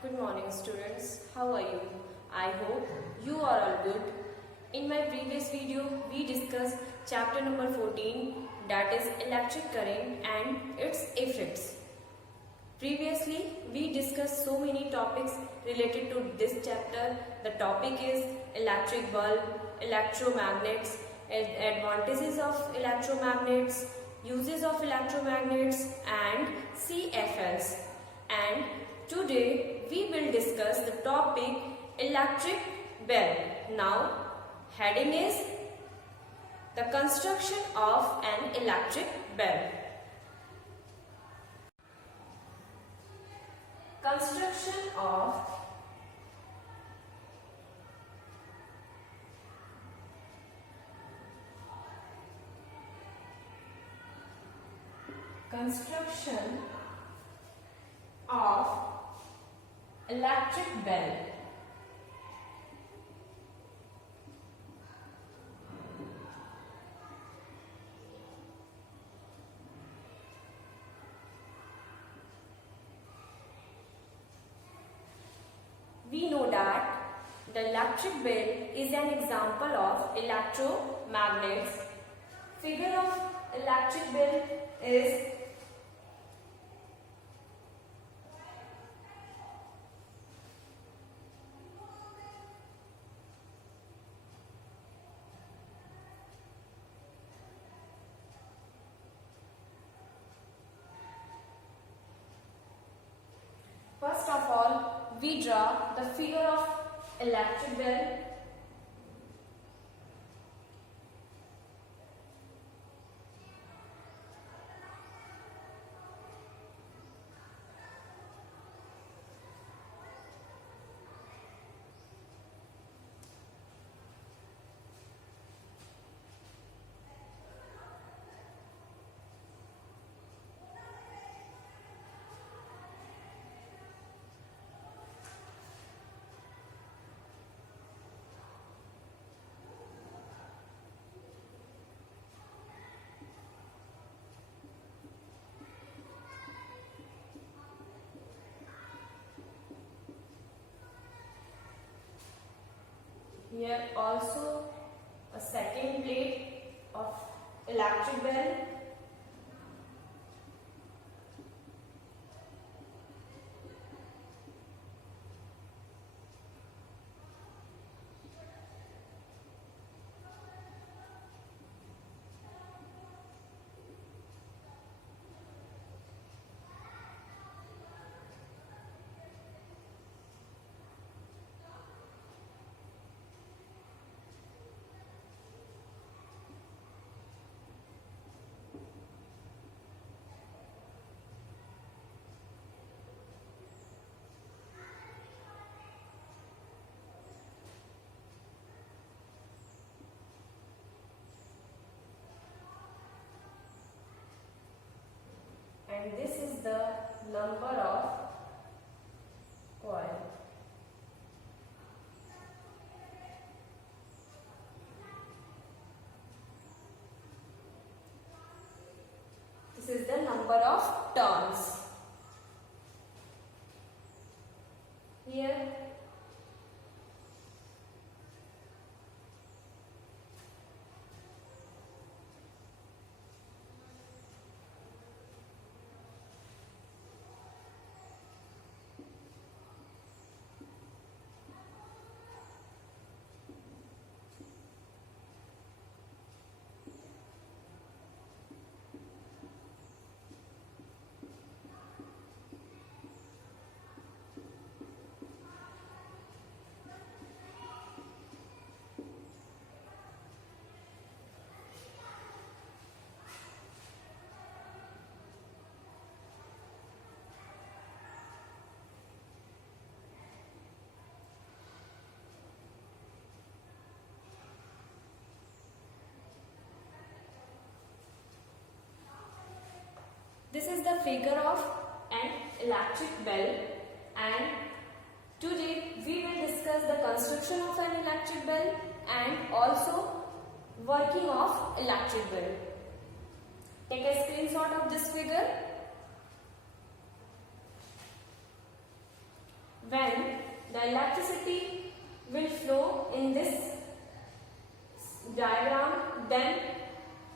Good morning students, how are you? I hope you are all good. In my previous video, we discussed chapter number 14, that is electric current and its effects. Previously, we discussed so many topics related to this chapter. The topic is electric bulb, electromagnets, advantages of electromagnets, uses of electromagnets and CFLs. And today we will discuss the topic electric bell. Now, heading is the construction of an electric bell. Construction of electric bell. We know that the electric bell is an example of electromagnets. Figure of electric bell is first of all, we draw the figure of electric bell. Here also a second plate of electric bell. And this is the number of coil. This is the number of turns. Here this is the figure of an electric bell, and today we will discuss the construction of an electric bell and also working of electric bell. Take a screenshot of this figure. when the electricity will flow in this diagram, then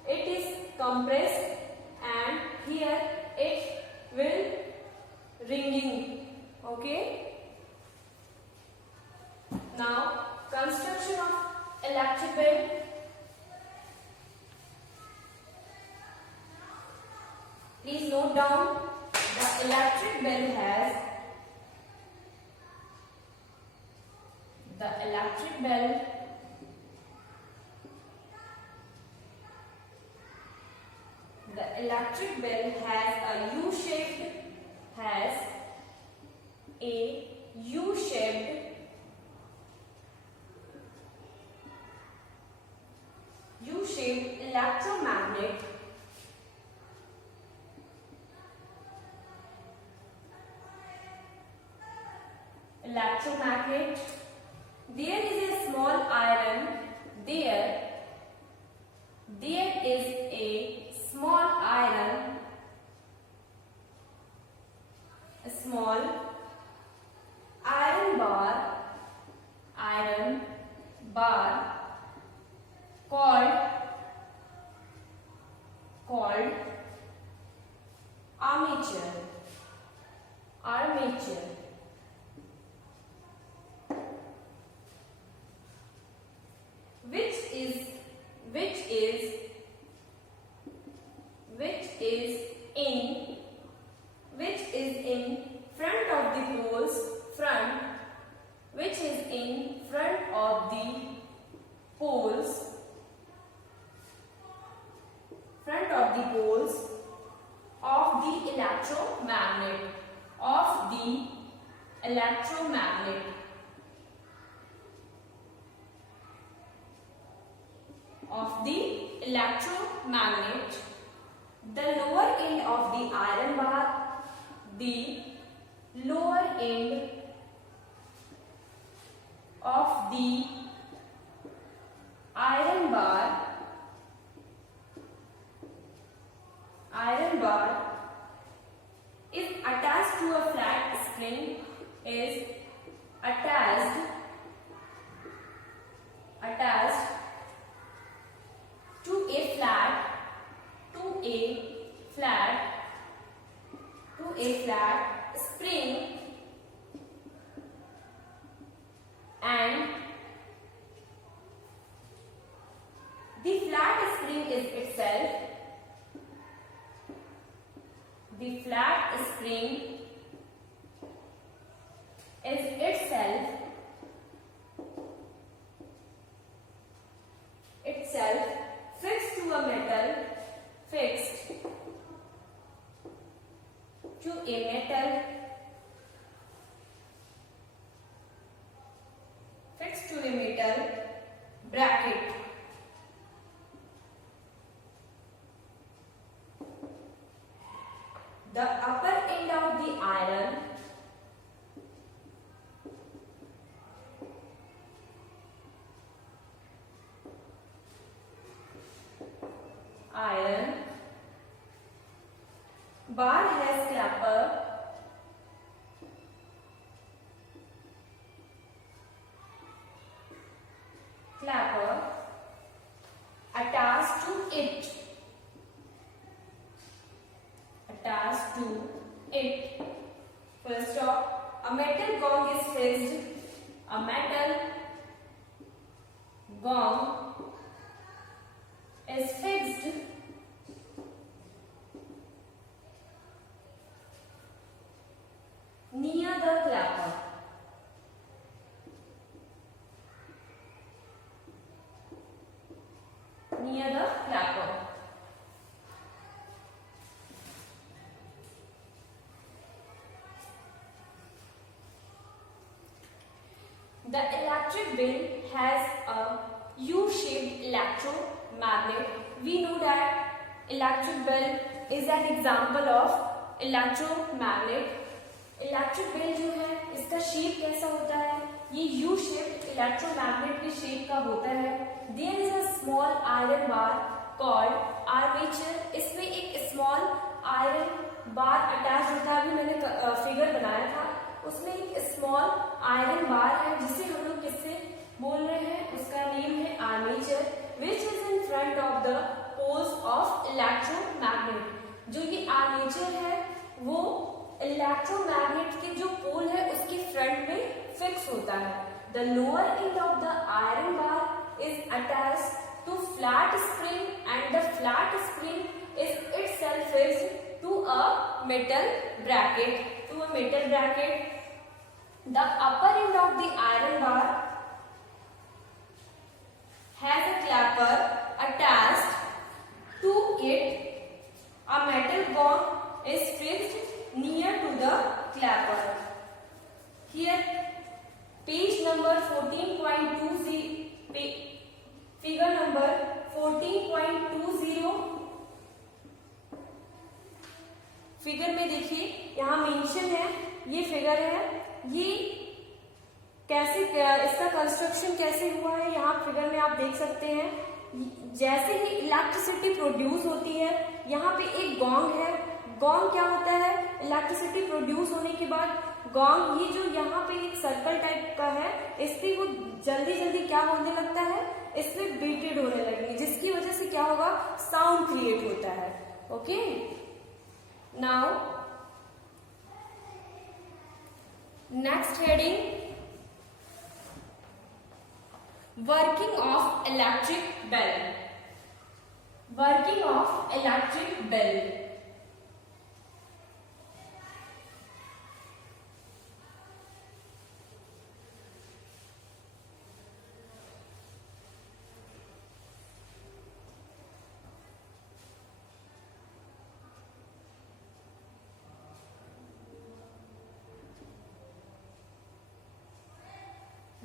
it is compressed and here it will ringing. Okay. Now construction of electric bell. Please note down, the electric bell has a U-shaped electromagnet There is a small iron. There is a small iron. A small iron bar called armature. Which is in front of the poles. Which is in front of the poles of the electromagnet. The lower end of the iron bar. The lower end of the iron bar is attached to a flat spring. To a flat spring, and the flat spring is itself fixed to a metal bracket. The upper end of the iron bar has clapper attached to it. First off, a metal gong is fixed. Near the clapper. The electric bell has a U-shaped electromagnet. We know that electric bell is an example of electromagnet. Electric bell जो है इसका shape कैसा होता है? ये U shape electromagnet के shape का होता है. There is a small iron bar called armature. इसमें एक स्मॉल आयरन बार अटैच होता है. अभी मैंने फिगर बनाया था, उसमें एक स्मॉल इलेक्ट्रोमैग्नेट के जो पोल है उसके फ्रंट में फिक्स होता है. The lower end of the iron bar is attached to flat spring and the flat spring is itself fixed to a metal bracket. The upper end of the iron bar has a clapper attached to it. A metal gong is fixed near to the clapper. Here page number 14.20 figure number 14.20 figure में देखिए यहाँ mention है, ये figure है, ये कैसे इसका construction कैसे हुआ है यहाँ फिगर में आप देख सकते हैं. जैसे ही इलेक्ट्रिसिटी प्रोड्यूस होती है यहाँ पे एक गॉन्ग है. गॉन्ग क्या होता है, इलेक्ट्रिसिटी प्रोड्यूस होने के बाद गॉन्ग ये जो यहाँ पे एक सर्कल टाइप का है इस पे वो जल्दी जल्दी क्या होने लगता है, इसमें बीटेड होने लगेंगे जिसकी वजह से क्या होगा, साउंड क्रिएट होता है. Okay, now next heading, working of electric bell. Working of electric bell.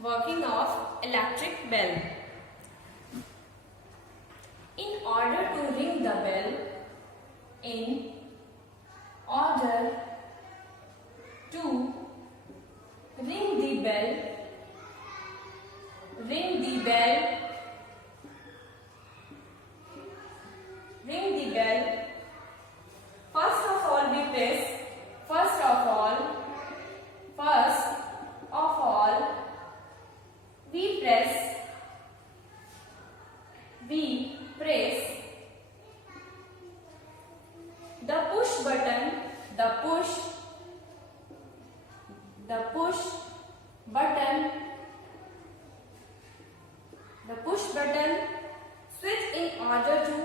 Working of electric bell. In order to ring the bell, in order to ring the bell, ring the bell, ring the bell, first of all we press, first of all we press the push button, the push button, switch in order to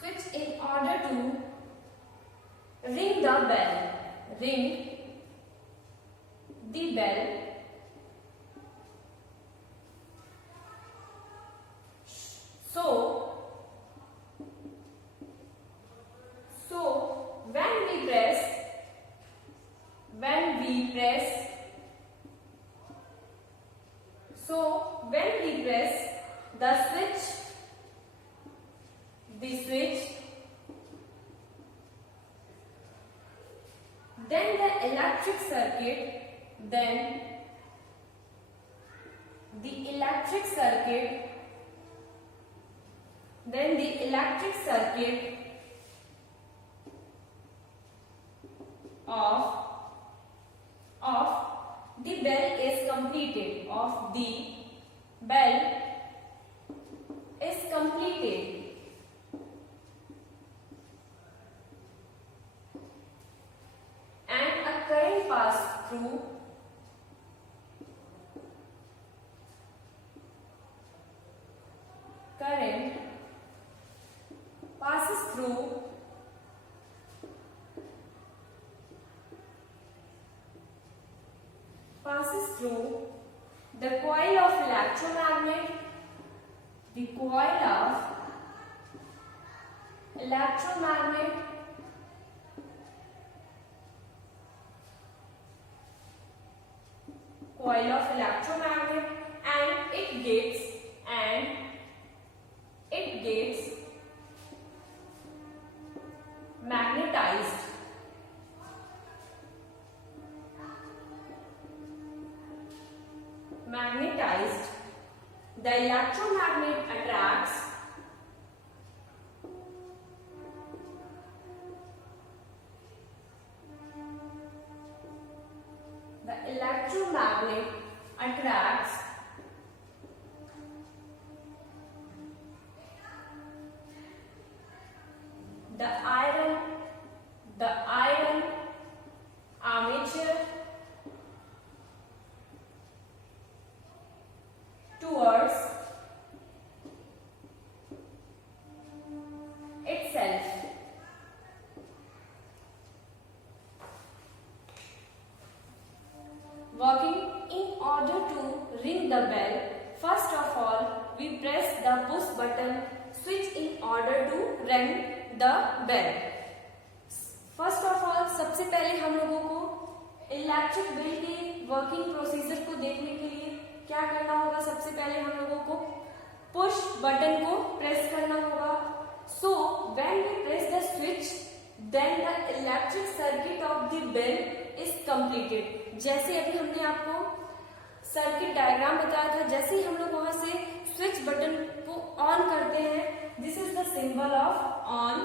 switch in order to ring the bell, ring the bell. So when we press the switch, then the electric circuit of the bell is completed, and a current passes through the coil of electromagnet, and it gets magnetized. The electromagnet attracts the attracts the iron armature towards itself. Working in order to ring the bell, first of all we press the push button switch in order to ring the bell. First of all सबसे पहले हम लोगों को electric bell के working procedure को देखने के लिए क्या करना होगा? सबसे पहले हम लोगों को पुश बटन को प्रेस करना होगा. So when we press the switch then the electric circuit of the bell is completed. जैसे अभी हमने आपको सर्किट डायग्राम बताया था, जैसे ही हम लोग वहां से स्विच बटन को ऑन करते हैं, this is the symbol of on.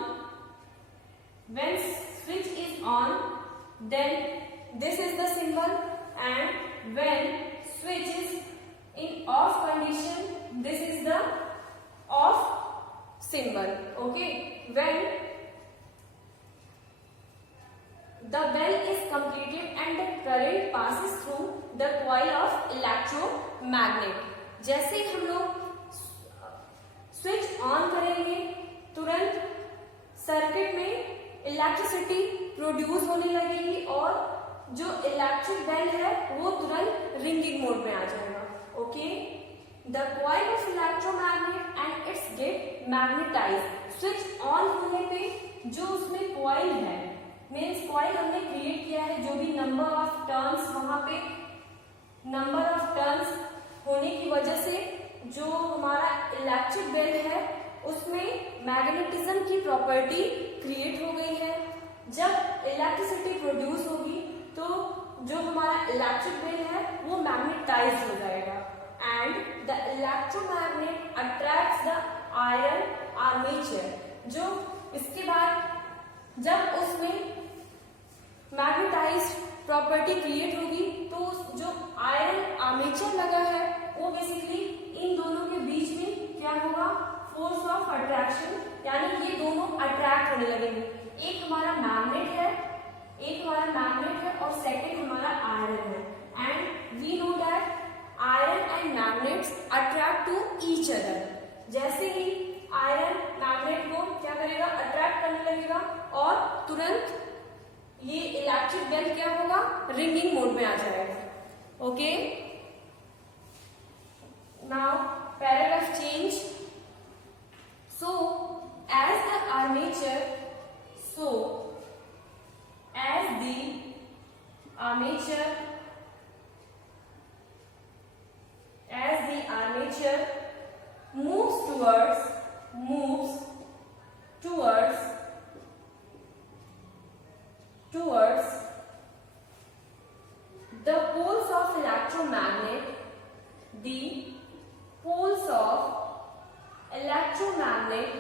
When switch is on, then this is the symbol, and when switch is in off condition, this is the off symbol. Okay, when the bell is completed and the current passes through the coil of electromagnet. जैसे ही हम लोग switch on करेंगे, तुरंत circuit में electricity produce होने लगेगी और जो इलेक्ट्रिक बेल है वो तुरंत रिंगिंग मोड में आ जाएगा. Okay, the coil of electromagnet and it's get magnetise. Switch on होने पे जो उसमें कॉइल है, मीन्स कॉइल हमने क्रिएट किया है, जो भी नंबर ऑफ टर्न्स वहां पे नंबर ऑफ टर्न्स होने की वजह से जो हमारा इलेक्ट्रिक बेल है उसमें मैग्नेटिज्म की प्रॉपर्टी क्रिएट हो गई है. जब इलेक्ट्रिसिटी प्रोड्यूस होगी तो जो हमारा इलेक्ट्रिक बेल है वो मैग्नेटाइज हो जाएगा and the electromagnet attracts the iron armature. जो इसके बाद जब उसमें मैग्नेटाइज प्रॉपर्टी क्रिएट होगी तो जो आयरन आर्मेचर लगा है वो बेसिकली इन दोनों के बीच में क्या होगा? फोर्स ऑफ अट्रैक्शन, यानी ये दोनों अट्रैक्ट होने लगेंगे. एक हमारा मैग्नेट है और सेकंड हमारा आयरन है. And we know that iron and magnets attract to each other. जैसे ही आयरन मैग्नेट को क्या करेगा? अट्रैक्ट करने लगेगा और तुरंत ये इलेक्ट्रिक बेल क्या होगा? रिंगिंग मोड में आ जाएगा. Okay, now paragraph change. So, as the armature moves towards the poles of electromagnet, the poles of electromagnet,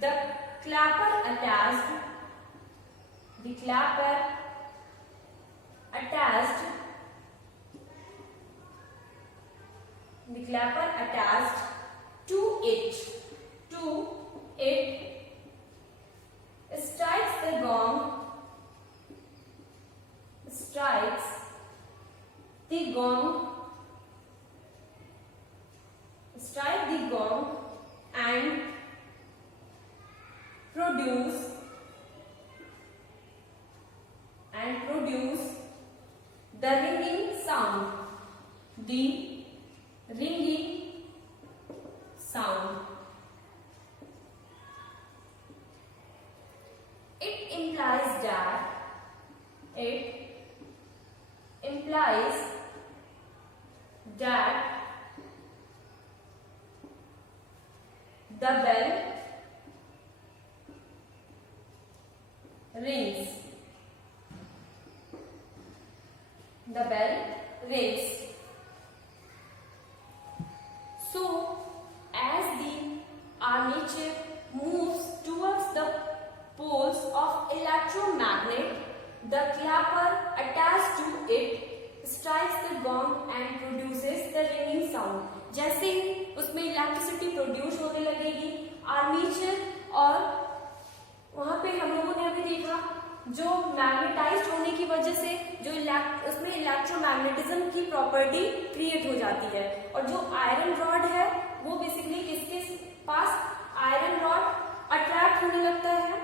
the clapper attached to it strikes the gong and produce the ringing sound. It implies that the bell rings. So, as the armature moves the clapper attached to it strikes the gong and produces the ringing sound. जैसे ही उसमें electricity produce होने लगेगी, armature और वहां पे हम लोगों ने अभी देखा जो मैग्नेटाइज्ड होने की वजह से जो उसमें इलेक्ट्रोमैग्नेटिज्म की प्रॉपर्टी क्रिएट हो जाती है, और जो आयरन रॉड है वो बेसिकली किसके पास, आयरन रॉड अट्रैक्ट होने लगता है,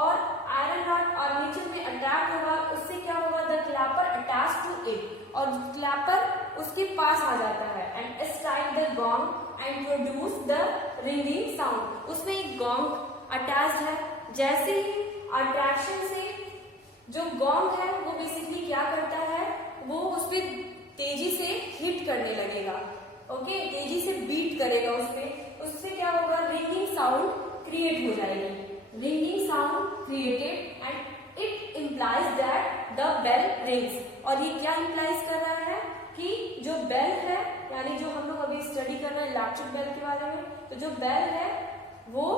और आयरन रॉड आर्मेचर में अट्रैक्ट होगा, उससे क्या होगा, the clapper attach to it, और क्लैपर उसके पास आ जाता है, and strike the gong and produce the ringing sound. उसमें एक गॉन्ग अटैच्ड है, जैसे ही अट्रैक्शन से जो गॉन्ग है वो बेसिकली क्या करता है, वो उस पर तेजी से हिट करने लगेगा, ओके, तेजी से बीट करेगा उस पर, उससे क्या होगा, रिंगिंग साउंड क्रिएट हो जाएगी, ringing sound created and it implies that the bell rings। और ये क्या implies कर रहा है कि जो बेल है, यानी जो हम लोग अभी स्टडी कर रहे हैं इलेक्ट्रिक बेल के बारे में, तो जो बेल है वो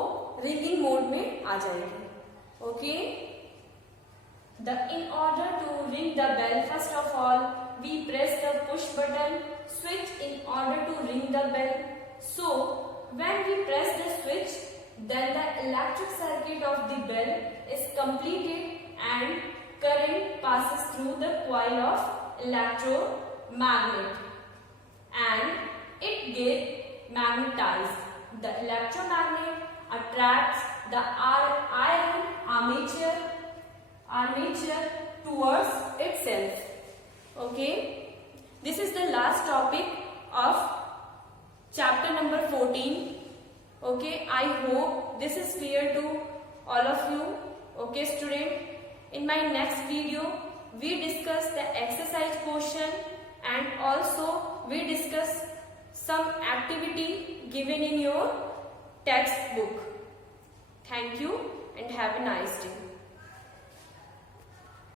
रिंगिंग मोड में आ जाएगी, okay. In order to ring the bell, first of all we press the push button switch in order to ring the bell. So when we press the switch, then the electric circuit of the bell is completed and current passes through the coil of electromagnet and it gets magnetized. The electromagnet attracts the iron armature towards itself. Okay, this is the last topic of chapter number 14. Okay, I hope this is clear to all of you. Okay, student, in my next video we discuss the exercise question and also we discuss some activity given in your textbook. Thank you and have a nice day.